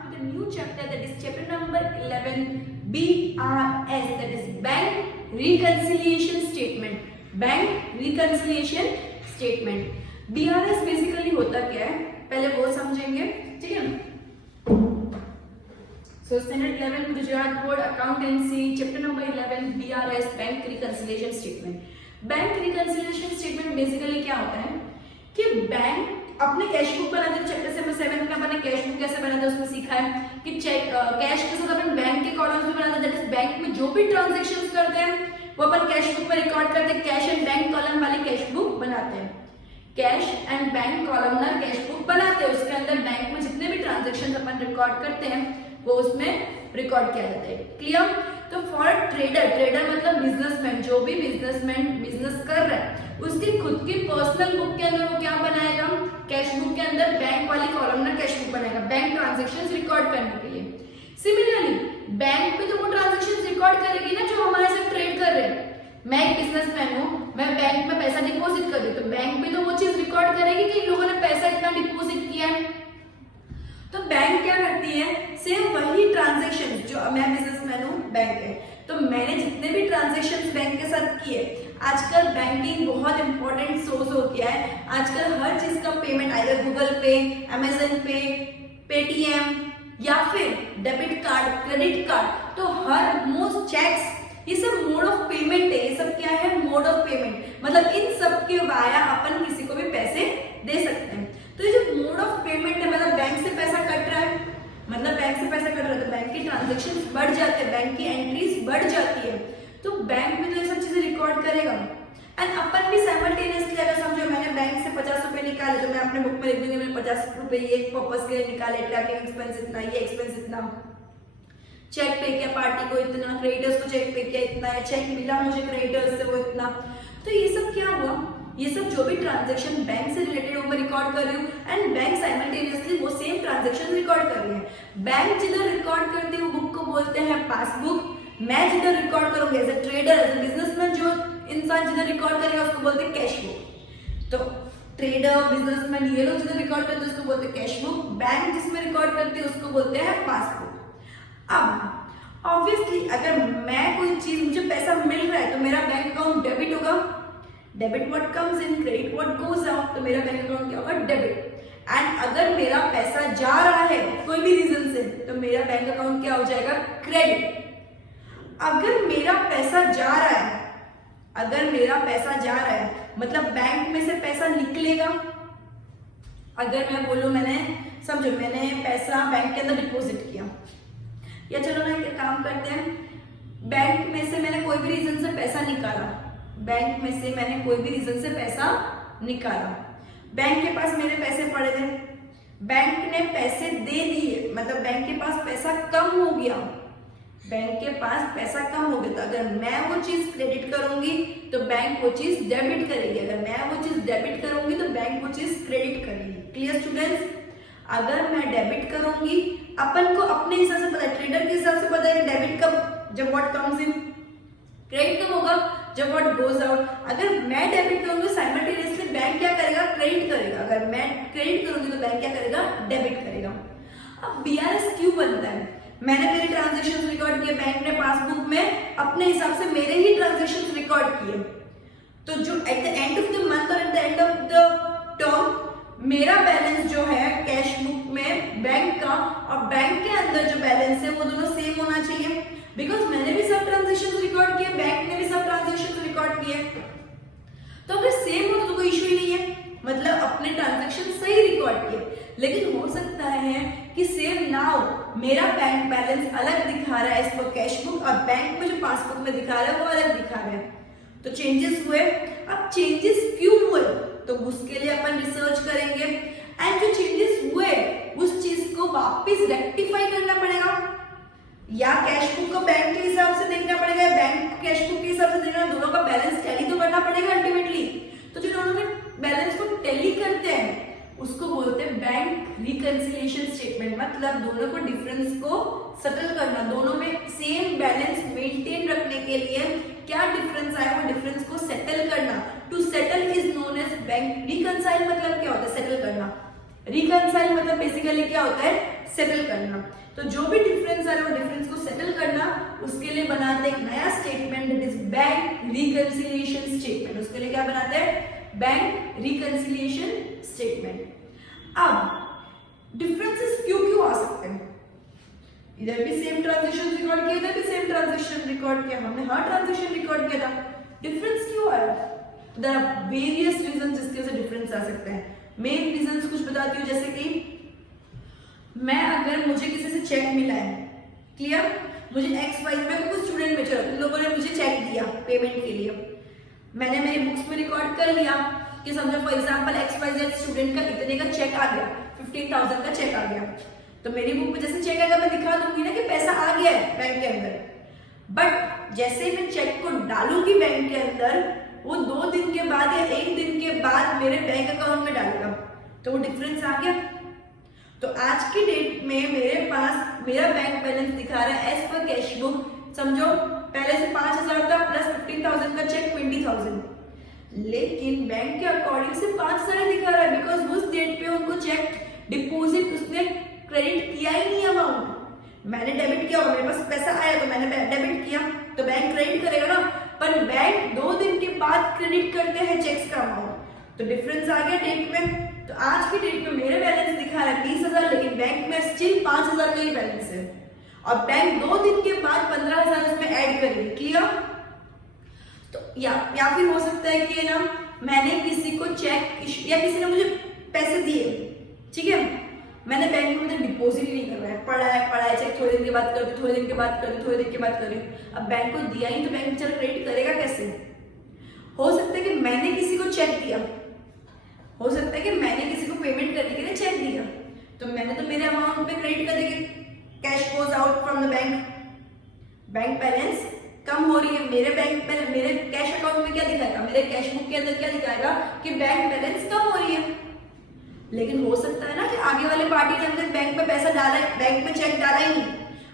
with a new chapter, that is chapter number 11, BRS, that is Bank Reconciliation Statement. Bank Reconciliation Statement. BRS basically होता क्या है, पहले वो समझेंगे, ठीक है ना। So Standard 11 Gujarat Board Accountancy, chapter number 11, BRS, Bank Reconciliation Statement. Bank reconciliation statement basically क्या होता है कि बैंक अपने कैश बुक बनाते हैं। चैप्टर नंबर 7 में अपन ने कैश बुक कैसे बनाते हैं उसमें सीखा है कि कैश के साथ अपन बैंक के कॉलम्स में बनाते हैं, दैट इज बैंक में जो भी ट्रांजैक्शंस करते हैं वो अपन कैश बुक में रिकॉर्ड करते हैं। कैश एंड बैंक कॉलम वाली कैश बुक बनाते हैं, cash and bank columnar cash book बनाते हैं। उसके अंदर बैंक में जितने भी ट्रांजैक्शंस अपन रिकॉर्ड करते हैं वो उसमें रिकॉर्ड किया जाता है। क्लियर? तो फॉर ट्रेडर, ट्रेडर मतलब बिजनेसमैन, जो भी बिजनेसमैन बिजनेस कर रहा है उसकी खुद की पर्सनल बुक के अंदर वो क्या बनाएगा, कैश बुक के अंदर बैंक वाली कॉलमनर कैश बुक बनाएगा बैंक ट्रांजैक्शंस रिकॉर्ड करने के लिए। सिमिलरली बैंक पे तो वो ट्रांजैक्शंस रिकॉर्ड करेगी ना जो हमारे साथ ट्रेड कर रहे हैं। मैं एक बिजनेसमैन हूँ, मैं बैंक में पैसा डिपॉजिट कर रही हूँ, तो बैंक पे तो वो चीज रिकॉर्ड करेगी कि इन लोगों ने पैसा इतना डिपॉजिट किया है। तो बैंक क्या करती है, सेम वही ट्रांजैक्शन, जो मैं बिजनेसमैन हूँ, बैंक है, तो मैंने जितने भी ट्रांजैक्शंस बैंक के साथ किए, आजकल बैंकिंग बहुत इंपॉर्टेंट सोर्स हो गया है। आजकल हर चीज का पेमेंट आइदर गूगल पे, अमेजन पे, पेटीएम या फिर डेबिट कार्ड, क्रेडिट कार्ड, तो हर मोस्ट चेक्स, ये सब मोड ऑफ पेमेंट है। ये सब क्या है, मोड ऑफ पेमेंट, मतलब इन सब के वाया अपन किसी को भी पैसे दे सकते हैं। तो ये जो मोड ऑफ पेमेंट है, मतलब बैंक से पैसा कट रहा है, मतलब बैंक से पैसा कट रहा है तो बैंक के ट्रांजैक्शंस बढ़ जाते हैं, बैंक की एंट्रीज बढ़ जाती है, तो बैंक में तो ये सब चीजें रिकॉर्ड करेगा। एंड अपन भी साइमल्टेनियसली, अगर समझो मैंने बैंक से 50 रुपए निकाले तो मैं अपने बुक में लिख दूंगी मैंने 50 रुपए ये पर्पस के लिए निकाले, ट्रैवलिंग एक्सपेंस इतना, ये एक्सपेंस इतना, चेक पे किया पार्टी को इतना, क्रेडिटर्स को चेक पे किया इतना है, चेक मिला मुझे क्रेडिटर्स से वो इतना। तो ये सब क्या हुआ, ये सब जो भी ट्रांजैक्शन बैंक से रिलेटेड हो मैं रिकॉर्ड कर रही हूँ एंड बैंक साइमल्टेनियसली वो सेम ट्रांजैक्शन रिकॉर्ड कर रही है। बैंक जिधर रिकॉर्ड करती है वो बुक को बोलते हैं पासबुक, मैं जिधर रिकॉर्ड करूंगी as a trader, as a businessman, जो इंसान जिधर रिकॉर्ड करेगा उसको बोलते हैं कैश बुक। तो ट्रेडर, बिजनेसमैन ये लोग जिधर रिकॉर्ड करते हैं उसको बोलते हैं कैश बुक, बैंक जिसमें रिकॉर्ड करती है उसको बोलते हैं पासबुक। अब ऑब्वियसली अगर मैं कोई चीज, मुझे पैसा मिल रहा है तो मेरा बैंक अकाउंट डेबिट होगा, debit what comes in, credit what goes out, तो मेरा बैंक अकाउंट क्या होगा, डेबिट। एंड अगर मेरा पैसा जा रहा है कोई भी रीजन से तो मेरा बैंक अकाउंट क्या हो जाएगा, क्रेडिट। अगर मेरा पैसा जा रहा है, अगर मेरा पैसा जा रहा है मतलब बैंक में से पैसा निकलेगा। अगर मैं बोलूं, मैंने समझो मैंने पैसा बैंक के अंदर डिपॉजिट किया, या चलो ना एक काम करते हैं, बैंक में से मैंने कोई भी रीजन से पैसा निकाला, बैंक में से मैंने कोई भी रीजन से पैसा निकाला, बैंक के पास मेरे पैसे पड़े थे, बैंक ने पैसे दे दिए, मतलब बैंक के पास पैसा कम हो गया, बैंक के पास पैसा कम हो गया, तो अगर मैं वो चीज क्रेडिट करूंगी तो बैंक वो चीज डेबिट करेगी, अगर मैं वो चीज डेबिट करूंगी तो बैंक वो चीज क्रेडिट करेगी। Clear students? अगर मैं डेबिट करूंगी, अपन को अपने हिसाब से पता है, ट्रेडर के हिसाब से पता है कि डेबिट कब, जब व्हाट कम्स इन, क्रेडिट कब होगा, जब व्हाट गोज आउट। अगर मैं डेबिट करूंगी साइमल्टेनियसली बैंक क्या करेगा, क्रेडिट करेगा, अगर मैं क्रेडिट करूंगी तो बैंक क्या करेगा, डेबिट करेगा। अब बीआरएस क्यों बनता है, मैंने मेरे ट्रांजैक्शंस रिकॉर्ड किए, बैंक ने पासबुक में अपने हिसाब से मेरे ही ट्रांजैक्शंस रिकॉर्ड किए, तो जो at the end of the month और at the end of the term मेरा बैलेंस जो है कैश बुक में बैंक का और बैंक के अंदर जो बैलेंस है वो दोनों सेम होना चाहिए, बिकॉज मैंने भी सब ट्रांजैक्शंस रिकॉर्ड किए, बैंक ने भी सब ट्रांजैक्शंस रिकॉर्ड किए, तो अगर सेम हो तो कोई इशू ही नहीं है, मतलब अपने ट्रांजैक्शन सही रिकॉर्ड किए। लेकिन हो सकता है कि सेम नाउ मेरा बैंक बैलेंस अलग दिखा रहा है इस पर कैश बुक, और बैंक में जो पासबुक में दिखा रहा है वो अलग दिखा रहा है, तो चेंजेस हुए। अब चेंजेस क्यों हुए तो उसके लिए अपन रिसर्च करेंगे, एंड जो चेंजेस हुए उस चीज को वापस रेक्टिफाई करना पड़ेगा, या कैश बुक को बैंक के हिसाब से देखना पड़ेगा, बैंक को कैश बुक के हिसाब से देखना, दोनों का बैलेंस टैली तो करना पड़ेगा अल्टीमेटली। तो जो दोनों के बैलेंस को टैली करते हैं उसको बोलते हैं बैंक रिकंसिलिएशन स्टेटमेंट, मतलब दोनों को डिफरेंस को सेटल करना, दोनों में सेम बैलेंस मेंटेन रखने के लिए क्या डिफरेंस आया वो डिफरेंस को सेटल करना। To settle is known as bank reconcile, मतलब क्या होता है, सेटल करना। रिकंसाइल मतलब बेसिकली क्या होता है, सेटल करना। तो जो भी डिफरेंस आ रहा है वो डिफरेंस को सेटल करना, उसके लिए बनाते हैं एक नया statement, that is bank reconciliation statement. उसके लिए क्या बनाते हैं, बैंक रिकंसिलिएशन स्टेटमेंट। अब डिफरेंसेस क्यों क्यों आ सकते हैं, इधर भी सेम ट्रांजेक्शन रिकॉर्ड किया, इधर भी सेम ट्रांजेक्शन रिकॉर्ड किया, हमने हर ट्रांजेक्शन रिकॉर्ड किया था, डिफरेंस क्यों आया? देयर आर वेरियस रीजंस जिसकी वजह से डिफरेंस आ सकते हैं। मेन रीजंस कुछ बताती हूँ, जैसे कि मैं अगर मुझे किसी से चेक मिला है, क्लियर, मुझे एक्स वाई, मैं कुछ स्टूडेंट में चलो, उन लोगों ने मुझे चेक दिया पेमेंट के लिए, मैंने मेरी बुक्स में रिकॉर्ड कर लिया कि समझो for example X Y Z student का इतने का चेक आ गया, 15,000 का चेक आ गया, तो मेरी बुक में जैसे चेक आएगा मैं दिखा दूंगी ना कि पैसा आ गया है बैंक के अंदर। बट जैसे ही मैं चेक को डालूंगी बैंक के अंदर, वो 2 दिन के बाद या 1 दिन के बाद मेरे बैंक अकाउंट में डालेगा, तो वो डिफरेंस आ गया। तो आज की डेट में मेरे पास मेरा बैंक बैलेंस दिखा रहा है एज पर कैश बुक, समझो पहले से 5,000 था प्लस 15,000 का चेक 20,000, लेकिन बैंक के अकॉर्डिंग से 5,000 दिखा रहा है, बिकॉज उस डेट पे उनको चेक डिपॉजिट उसने क्रेडिट किया ही नहीं अमाउंट। मैंने डेबिट किया, मेरे पास पैसा आया तो मैंने डेबिट किया, तो बैंक क्रेडिट करेगा ना, पर बैंक 2 दिन के बाद क्रेडिट करते हैं चेक्स का अमाउंट, तो डिफरेंस आ गया डेट में। तो आज की डेट में मेरे बैलेंस दिखा रहा है 20,000, लेकिन बैंक में स्टिल 5,000 का ही बैलेंस है, और बैंक 2 दिन के बाद 15,000 उसमें ऐड करेगी, क्लियर। तो या फिर हो सकता है कि ना मैंने किसी को चेक या किसी ने मुझे पैसे दिए, ठीक है, मैंने बैंक में डिपॉजिट ही नहीं करवाया, पड़ा है चेक, थोड़े दिन के बाद कर दी, थोड़े दिन के बाद कर दी, थोड़े दिन के बाद कर दी, अब बैंक को दिया ही तो बैंक बेचारा क्रेडिट करेगा कैसे? हो सकता है कि मैंने किसी को चेक दिया, हो सकता है कि मैंने किसी को पेमेंट करने के लिए चेक दिया, तो मैंने तो मेरे अमाउंट में क्रेडिट कर देगी, cash goes out from the bank, bank balance कम हो रही है, मेरे कैश अकाउंट में क्या दिखाएगा, मेरे कैश बुक के अंदर क्या दिखाएगा कि बैंक बैलेंस कम हो रही है। लेकिन हो सकता है ना कि आगे वाले पार्टी ने अंदर बैंक में पैसा डाला है, बैंक में चेक डाला ही नहीं,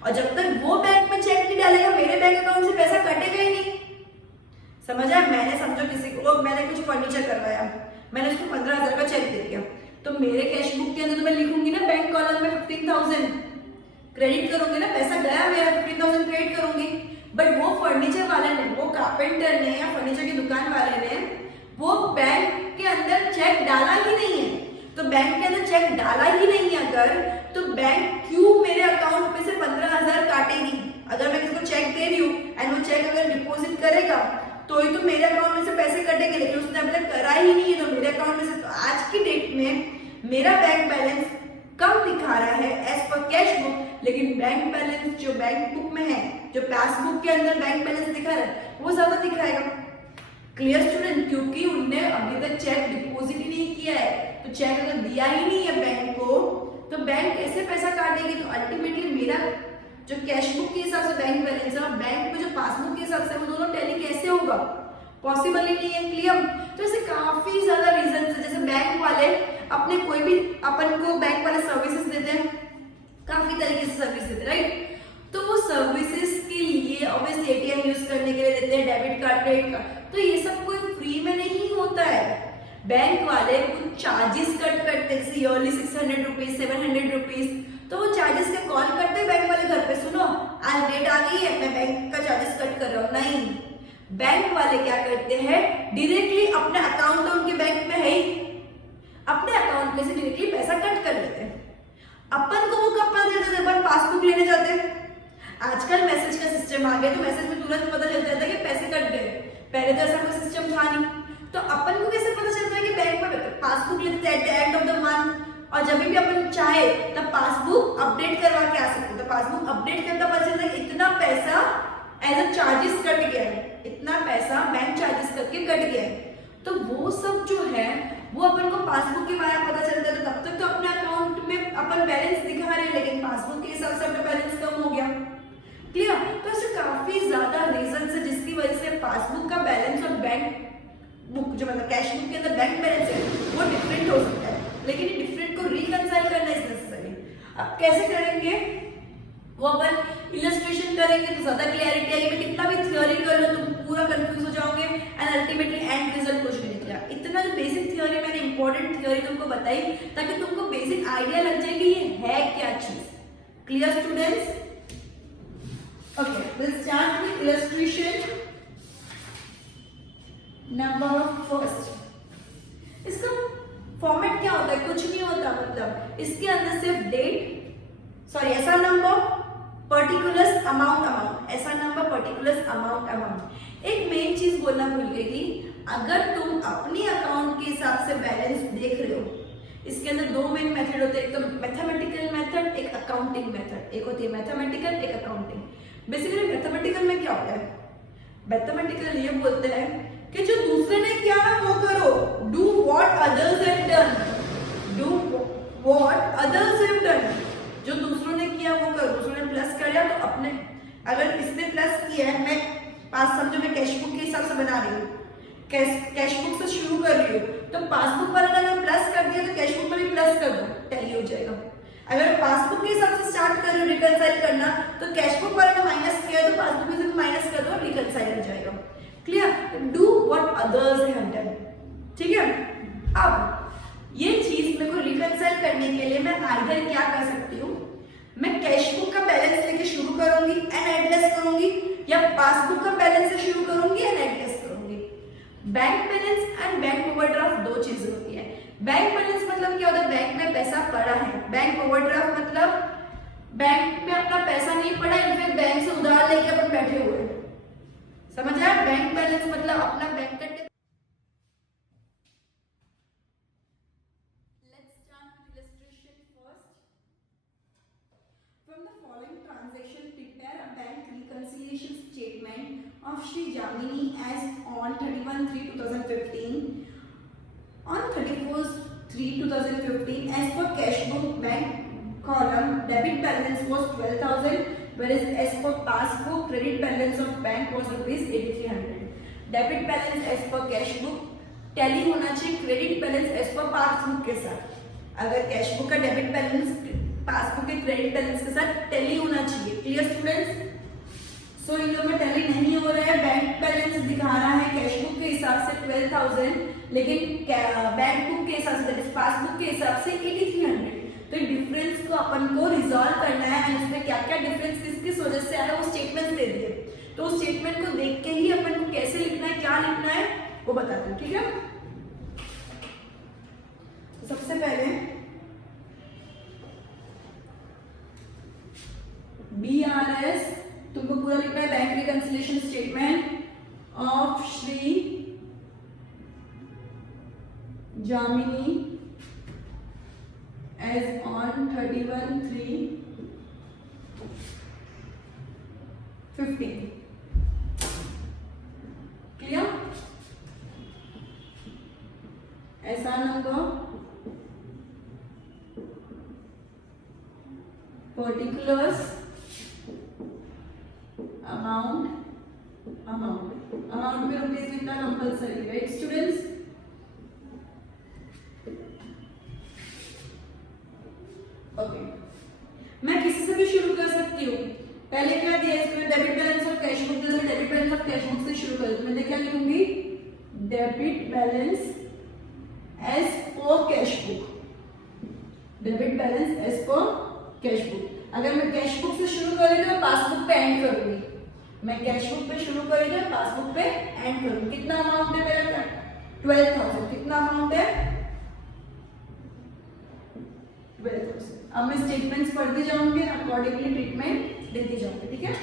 और जब तक वो बैंक में चेक नहीं डालेगा मेरे बैंक अकाउंट से पैसा कटेगा ही नहीं। समझ आया? मैंने समझो किसी को मैंने कुछ फर्नीचर करवाया, मैंने उसको 15,000 का चेक दे दिया, तो मेरे कैश बुक के अंदर तो मैं लिखूंगी ना बैंक कॉलम में 15,000 क्रेडिट करूंगी ना, पैसा गया मेरा 15,000 क्रेडिट करूंगी। बट वो फर्नीचर वाले ने, वो कारपेंटर ने या फर्नीचर की दुकान वाले ने वो बैंक के अंदर चेक डाला ही नहीं है, तो बैंक के अंदर चेक डाला ही नहीं है अगर, तो बैंक क्यों मेरे अकाउंट में से 15,000 काटेगी? अगर मैं किसी को चेक दे रही हूँ एंड वो चेक अगर डिपॉजिट करेगा तो ही तो मेरे अकाउंट में से पैसे कटेंगे, लेकिन उसने अब तक करा ही नहीं है तो मेरे अकाउंट में से, तो आज की डेट में मेरा बैंक बैलेंस कम दिखा रहा है एज पर कैश बुक, लेकिन बैंक बैलेंस जो बैंक बुक में है, जो पासबुक के अंदर बैंक बैलेंस दिखा रहा है वो ज्यादा दिखाएगा। Clear student? क्योंकि उनने अभी तक चेक डिपॉजिट ही नहीं किया है, तो चेक अगर दिया ही नहीं है बैंक को तो बैंक कैसे पैसा काटेगी? तो अल्टीमेटली मेरा जो कैश बुक के हिसाब से बैंक बैलेंस है और बैंक में जो पासबुक के हिसाब से वो दोनों टैली कैसे होगा? पॉसिबल ही नहीं है। क्लियर? तो ऐसे काफी ज्यादा रीजन है, जैसे बैंक वाले अपने कोई भी अपन को बैंक वाले सर्विसेज देते हैं, काफी तरीके से सर्विस देते हैं, राइट? तो वो सर्विसेज के लिए ऑब्वियसली एटीएम यूज करने के लिए देते हैं, डेबिट कार्ड, क्रेडिट कार्ड, तो ये सब कोई फ्री में नहीं होता है। बैंक वाले कुछ चार्जेस कट करते हैं, ईयरली 600 रुपीज, 700 रुपीज, तो वो चार्जेस के कॉल करते हैं बैंक वाले घर पे, सुनो आज डेट आ गई है, मैं बैंक का चार्जेस कट कर रहा हूँ। नहीं, बैंक वाले क्या करते हैं, डायरेक्टली अपने अकाउंट तो उनके बैंक में है ही, अपने अकाउंट में से डायरेक्टली पैसा कट कर लेते हैं। अपन को वो कब पता चलता है? अपन पासबुक लेने जाते हैं, आजकल मैसेज का सिस्टम आ गया, तो मैसेज में तुरंत पता चल जाता है कि पैसे कट गए, पहले तो ऐसा कोई सिस्टम था नहीं, तो अपन को कैसे पता चलता है कि बैंक में पासबुक लेते हैं eight the end of the month, और जब भी अपन चाहे तब पासबुक अपडेट करवा के आ सकते हैं, तो पासबुक अपडेट करता पता चलता है कि इतना पैसा एज अ चार्जेस कट गया है, इतना पैसा बैंक चार्जेस करके कट गया है। तो वो सब जो है वो अपन को पासबुक के बारे में पता चलता है, तो तब तक तो अपने अकाउंट में अपन बैलेंस दिखा रहे हैं, लेकिन पासबुक के हिसाब से अपना बैलेंस कम हो गया। क्लियर? तो ऐसे काफी ज्यादा रीजन है जिसकी वजह से पासबुक का बैलेंस और बैंक बुक जो मतलब कैश बुक के अंदर बैंक बैलेंस है वो डिफरेंट हो सकता है, लेकिन ये डिफरेंट को रिकंसाइल करना इज नेसेसरी। अब कैसे करेंगे वो अपन इलस्ट्रेशन करेंगे तो ज्यादा क्लैरिटी आएगी। मैं कितना भी थ्योरी कर लो तुम पूरा कंफ्यूज हो जाओगे एंड अल्टीमेटली एंड रिजल्ट कुछ नहीं निकला। इतना इतना जो बेसिक थियोरी मैंने इंपॉर्टेंट थियोरी तुमको बताई ताकि तुमको बेसिक आइडिया लग जाए कि ये है क्या चीज। Clear students? Okay, let's start with illustration number first. इसका फॉर्मेट क्या होता है? कुछ नहीं होता, मतलब इसके अंदर सिर्फ ऐसा नंबर पर्टिकुलर्स अमाउंट, ऐसा नंबर पर्टिकुलर्स अमाउंट। एक मेन चीज बोलना भूल गई थी, अगर तुम अपनी अकाउंट के हिसाब से बैलेंस देख रहे हो, इसके अंदर दो मेन मेथड होते हैं, एक तो मैथमेटिकल मेथड, एक अकाउंटिंग मेथड। एक होती है मैथमेटिकल, एक अकाउंटिंग। बेसिकली मैथमेटिकल में क्या होता है? मैथमेटिकल ये बोलते हैं कि जो दूसरे ने किया ना वो करो, do what others have done, do what others have done. जो दूसरों ने किया वो करो। दूसरों ने प्लस कर दिया तो अपने, अगर इसने प्लस किया है, मैं पास समझो मैं कैश बुक के हिसाब से बना रही हूँ, कैश बुक से शुरू कर रही हूँ, तो पासबुक पर अगर प्लस कर दिया तो कैश बुक पर भी प्लस कर दो, टैली हो जाएगा। अगर पासबुक के हिसाब से स्टार्ट कर रही हो रिकंसाइल करना, तो कैश बुक पर अगर माइनस किया तो पासबुक में से माइनस कर दो, रिकंसाइल हो जाएगा। Clear? Do what others have done. ठीक है? अब ये चीज मेरे को रिकंसाइल करने के लिए मैं आइदर क्या कर सकती हूँ, मैं कैश बुक का बैलेंस लेके शुरू करूंगी एंड एडलेस करूंगी, या पासबुक का बैलेंस से शुरू करूंगी एंड एडलेस करूंगी। Bank balance and bank overdraft दो चीजें होती है। बैंक बैलेंस मतलब क्या होता है? बैंक में पैसा पड़ा है। बैंक ओवरड्राफ्ट मतलब बैंक में अपना पैसा नहीं पड़ा, इनफैक्ट बैंक से उधार लेके अपन बैठे हुए हैं। समझ आया? बैंक बैलेंस मतलब अपना बैंक का। Let's start with illustration first. From the following transaction, prepare a bank reconciliation statement of Shri Jamini as on 31/3/2015. On 31/3/2015, as per cash book bank column, debit balance was 12,000, whereas as per passbook, credit balance of bank was rupees 8,300. Debit balance as per cash book tally होना चाहिए credit balance as per passbook के साथ। अगर cash book का debit balance passbook के credit balance के साथ tally होना चाहिए। Clear students? सो इन लोगों में टैली नहीं हो रहा है। बैंक बैलेंस दिखा रहा है कैश बुक के हिसाब से 12,000, लेकिन बैंक बुक के हिसाब से पासबुक के हिसाब से 8,300। तो डिफरेंस को अपन को रिजॉल्व करना है एंड उसमें क्या क्या डिफरेंस किस किस वजह से आ रहा है वो स्टेटमेंट दे दिए। तो उस स्टेटमेंट को देख के ही अपन को कैसे लिखना है, क्या लिखना है वो बताते हैं। ठीक है? तो सबसे पहले BRS तुमको पूरा लिखना है, bank reconciliation statement of Shri Jamini as on 31/3/15। Clear? ऐसा नंबर पर्टिकुलर्स अमाउंट में रुपीज लिखना कंपल्सरी, राइट स्टूडेंट्स? ओके, मैं किसी से भी शुरू कर सकती हूँ। पहले क्या दिया इसमें? डेबिट बैलेंस और कैश बुक। जैसे डेबिट बैलेंस और कैश बुक से शुरू करूँ तो मैं क्या लिखूंगी? Debit balance as per cash book. Debit balance as per cash book. अगर मैं कैश बुक से शुरू कर रही हूँ तो पासबुक पे एंड करूंगी। मैं कैश बुक पे शुरू कर रही हूँ, पासबुक पे एंड करूंगी। कितना अमाउंट है मेरा? 12,000। कितना अमाउंट है? 12,000। अब मैं स्टेटमेंट्स पढ़ती जाऊंगी, अकॉर्डिंगली ट्रीटमेंट देती जाऊंगी। ठीक है?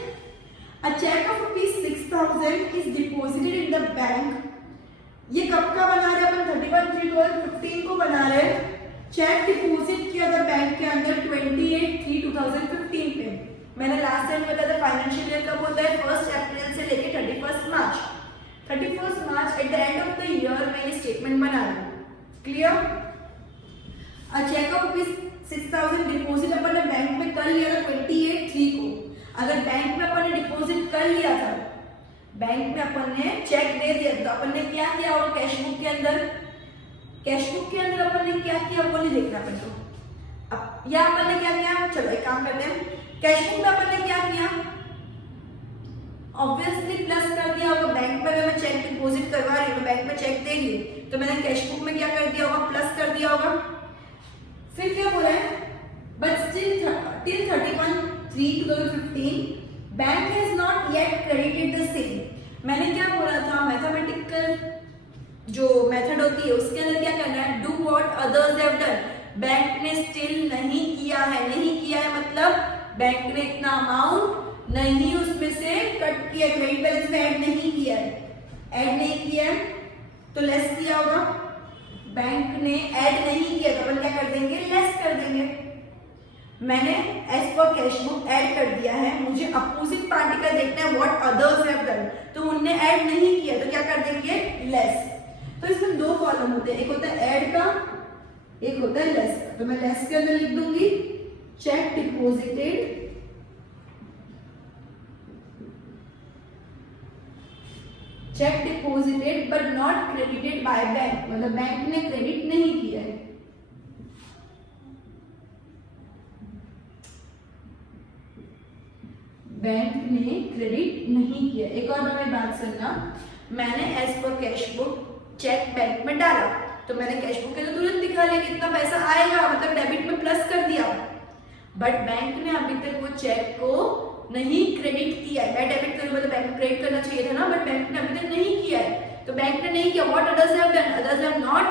A cheque of ₹6,000 is deposited in the bank. ये कब का बना रहे हैं अपन? 31/3/2015 को बना रहे हैं। चेक डिपॉजिट किया था बैंक के अंदर 28/3/2015 पे। मैंने लास्ट टाइम बताया था फाइनेंशियल ईयर कब होता है? 1 अप्रैल से लेके 31 मार्च। 31 March at the end of the year मैं ये स्टेटमेंट बना रही हूँ। Clear? A cheque of ₹6,000 deposit अपन ने बैंक में कर लिया था 28/3 को। अगर बैंक में अपन ने डिपॉजिट कर लिया था, बैंक में अपन ने चेक दे दिया, तो अपन ने क्या किया? और कैश बुक के अंदर अपन ने क्या किया वो नहीं देखना अपन को। अब या अपन ने क्या किया? चलो एक काम करते हैं। कैश बुक में अपन ने क्या किया? ऑब्वियसली प्लस कर दिया होगा। बैंक में अगर मैं चेक डिपॉजिट करवा रही हूँ, बैंक में चेक दे रही हूँ, तो मैंने कैश बुक में क्या कर दिया होगा, प्लस कर दिया होगा। फिर क्या बोला है, but still till 31/3/2015 bank has not yet credited the same. मैंने क्या बोला था, मैथमेटिकल जो मेथड होती है उसके अंदर क्या करना है, do what others have done. Bank ने स्टिल नहीं किया है, नहीं किया है मतलब बैंक ने इतना अमाउंट नहीं उसमें से कट किया, क्रेडिट बैलेंस में ऐड नहीं किया है, ऐड नहीं किया है तो लेस किया होगा। बैंक ने ऐड नहीं किया तो अपन क्या कर देंगे, लेस कर देंगे। मैंने as per cash book add कर दिया है, मुझे अपोजिट पार्टी का देखना है व्हाट अदर्स हैव डन, तो उनने ऐड नहीं किया तो क्या कर देंगे, लेस। तो इसमें दो कॉलम होते हैं, एक होता है ऐड का, एक होता है लेस का। तो मैं लेस के अंदर लिख दूंगी check deposited but not credited by bank, मतलब बैंक ने क्रेडिट नहीं किया है। बैंक ने क्रेडिट नहीं किया। एक और मेरी बात सुनना, मैंने as per cash book cheque bank में डाला तो मैंने कैश बुक के तो तुरंत दिखा लिया कितना पैसा आएगा, मतलब डेबिट में प्लस कर दिया, बट बैंक ने अभी तक वो चेक को नहीं क्रेडिट किया है। मैं डेबिट करूं मतलब बैंक को क्रेडिट करना चाहिए था ना, बट बैंक ने अभी तक नहीं किया है। तो बैंक ने नहीं किया, what others have done, others have not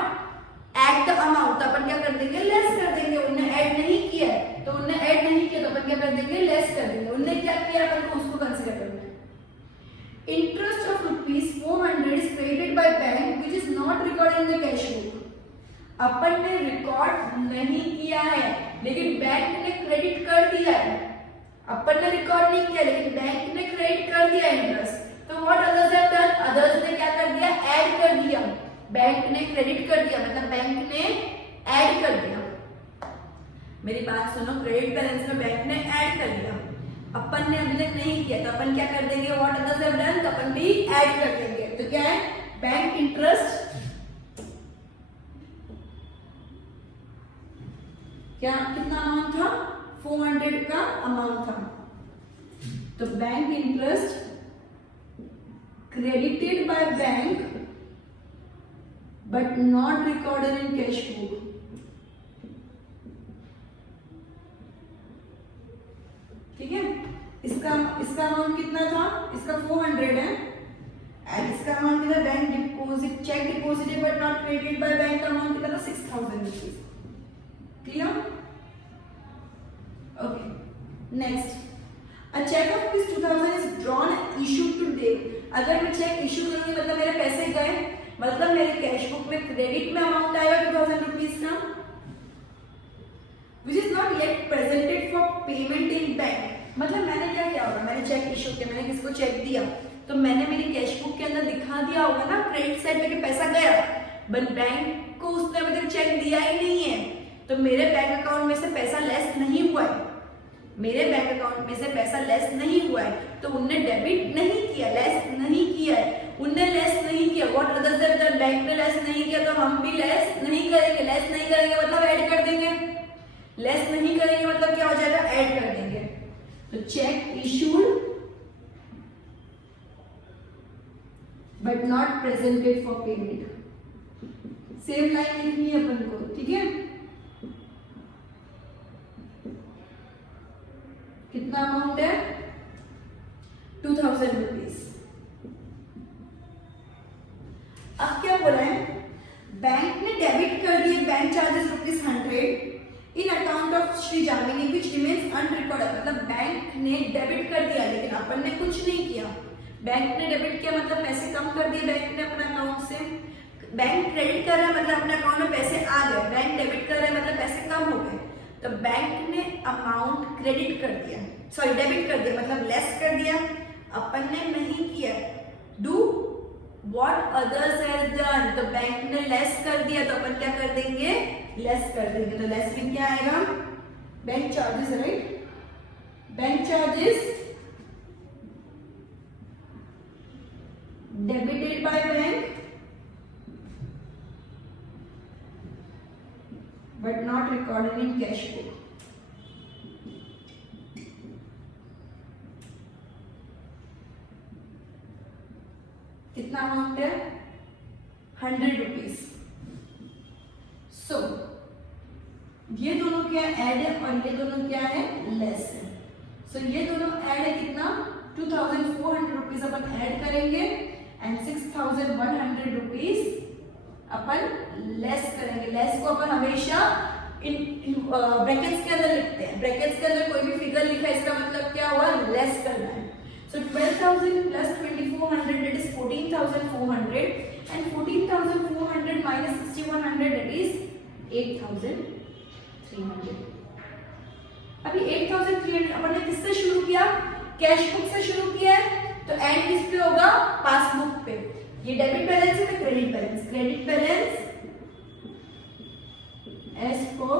add the amount, तो अपन क्या कर देंगे, लेस कर देंगे। उन्होंने ऐड नहीं किया है तो उन्होंने ऐड नहीं किया तो अपन क्या कर देंगे, लेस कर देंगे। उन्होंने क्या किया अपन को उसको कंसीडर करना है। Interest of ₹400 is credited by bank which is not recorded in the cash book. अपन ने रिकॉर्ड नहीं किया है लेकिन बैंक ने क्रेडिट कर दिया है। अपन ने रिकॉर्ड नहीं किया लेकिन बैंक ने क्रेडिट कर दिया इंटरेस्ट। तो what others have done, others ने क्या कर दिया, ऐड कर दिया। बैंक ने क्रेडिट कर दिया मतलब बैंक ने ऐड कर दिया। मेरी बात सुनो, क्रेडिट बैलेंस में बैंक ने ऐड कर दिया, अपन ने अभी तक नहीं किया तो अपन क्या कर देंगे, व्हाट अदर्स हैव डन, तो अपन भी ऐड कर देंगे। तो क्या है, बैंक इंटरेस्ट क्या कितना अमाउंट था, 400 का अमाउंट था। तो bank interest credited by bank but not recorded in cash book. ठीक है, इसका अमाउंट कितना था, इसका 400 है एंड इसका अमाउंट कितना, bank deposit cheque deposited but not credited by bank का अमाउंट कितना था, 6000 rupees. Clear? Okay, next, a cheque of rupees 2000 is drawn issued to date. अगर मैं चेक इशू करूंगी मतलब मेरे पैसे गए, मतलब मेरे कैश बुक में क्रेडिट में अमाउंट आएगा 2000 रुपीज का, which is not yet presented for payment in bank। मतलब मैंने क्या किया होगा, मैंने चेक इशू किया, मैंने किसको चेक दिया तो मैंने मेरी कैश बुक के अंदर दिखा दिया होगा ना क्रेडिट साइड में कि पैसा गया, बट बैंक को उसने अभी तक चेक दिया ही नहीं है तो मेरे बैंक अकाउंट में से पैसा लेस नहीं हुआ है, मेरे बैंक अकाउंट में से पैसा लेस नहीं हुआ है तो उनने डेबिट नहीं किया, लेस नहीं किया है, उनने लेस नहीं किया। What others have done, bank ने लेस नहीं किया तो हम भी लेस नहीं करेंगे। लेस नहीं करेंगे मतलब ऐड कर देंगे, लेस नहीं करेंगे मतलब क्या हो जाएगा, ऐड कर देंगे। तो check issued but not presented for payment, same line लिखनी है अपन को। ठीक है, कितना अमाउंट है, 2000 रुपीज। अब क्या बोला है, बैंक ने डेबिट कर दिए bank charges ₹100 in account of Shri Jamini which remains unrecorded. मतलब बैंक ने डेबिट कर दिया लेकिन अपन ने कुछ नहीं किया। बैंक ने डेबिट किया मतलब पैसे कम कर दिए बैंक ने अपने अकाउंट से। बैंक क्रेडिट कर रहा है मतलब अपने अकाउंट में पैसे आ गए, बैंक डेबिट कर रहा है मतलब पैसे कम हो गए। तो बैंक ने अमाउंट क्रेडिट कर दिया, सॉरी डेबिट कर दिया मतलब लेस कर दिया, अपन ने नहीं किया। Do what others have done, तो बैंक ने लेस कर दिया तो अपन क्या कर देंगे, लेस कर देंगे। तो लेस में क्या आएगा, bank charges, right, bank charges debited by bank but not recorded in cash book। कितना अमाउंट है, 100 रुपीज। क्या ऐड है और ये दोनों क्या है लेस है। सो ये दोनों ऐड है कितना 2400 रुपीज अपन ऐड करेंगे एंड 6100 रुपीज अपन लेस करेंगे। लेस को अपन हमेशा इन ब्रैकेट्स के अंदर लिखते हैं। ब्रैकेट्स के अंदर कोई भी फिगर लिखा है इसका मतलब क्या हुआ लेस करना है। सो 12,000 plus 2400 that is 14,400 and 14,400 minus 6,100 that is 8,300। अभी 8,300 अपन ने किससे शुरू किया कैश बुक से शुरू किया है तो एंड किस पे होगा पासबुक पे। ये डेबिट बैलेंस है तो credit balance. Credit balance as per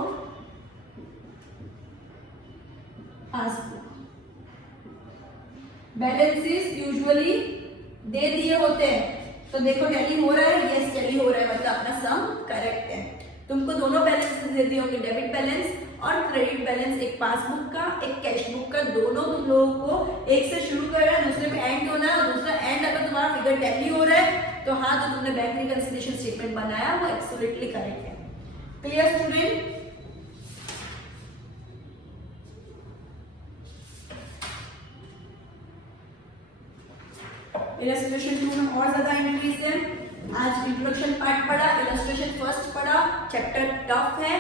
passbook. Balances usually दे दिए होते हैं तो देखो टैली हो रहा है यस टैली हो रहा है मतलब अपना सम करेक्ट है। तुमको दोनों बैलेंसेस दे दिए होंगे डेबिट बैलेंस और क्रेडिट बैलेंस। एक पासबुक का एक कैश बुक का दोनों तुम लोगों को एक से शुरू कर रहा है दूसरे पे एंड होना है और दूसरा एंड अगर तुम्हारा फिगर टैली हो रहा है तो हाँ जो तुमने बैंक रिकंसिलिएशन स्टेटमेंट बनाया वो एब्सोल्युटली करेक्ट है। Clear student. इलस्ट्रेशन 2 में और ज्यादा एंट्रीज है। आज इंट्रोडक्शन पार्ट पढ़ा, इलस्ट्रेशन फर्स्ट पढ़ा, चैप्टर टफ है,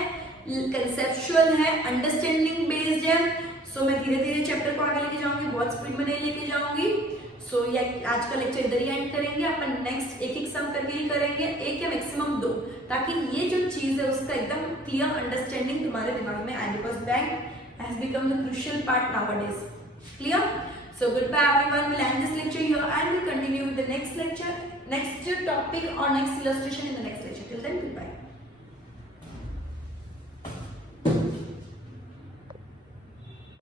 कंसेप्चुअल है, अंडरस्टैंडिंग बेस्ड है। सो मैं धीरे धीरे चैप्टर को आगे लेके जाऊंगी, बहुत स्पीड में नहीं लेके जाऊंगी। सो ये आज का लेक्चर इधर ही एंड करेंगे। अपन नेक्स्ट एक सम करके ही करेंगे, एक या मैक्सिमम 2, ताकि ये जो चीज है उसका एकदम क्लियर अंडरस्टैंडिंग तुम्हारे दिमाग में आए because bank has become the crucial part nowadays. Clear. So goodbye everyone, we'll end this lecture here and we'll continue with the next lecture, next topic or next illustration in the next lecture. Till then, goodbye.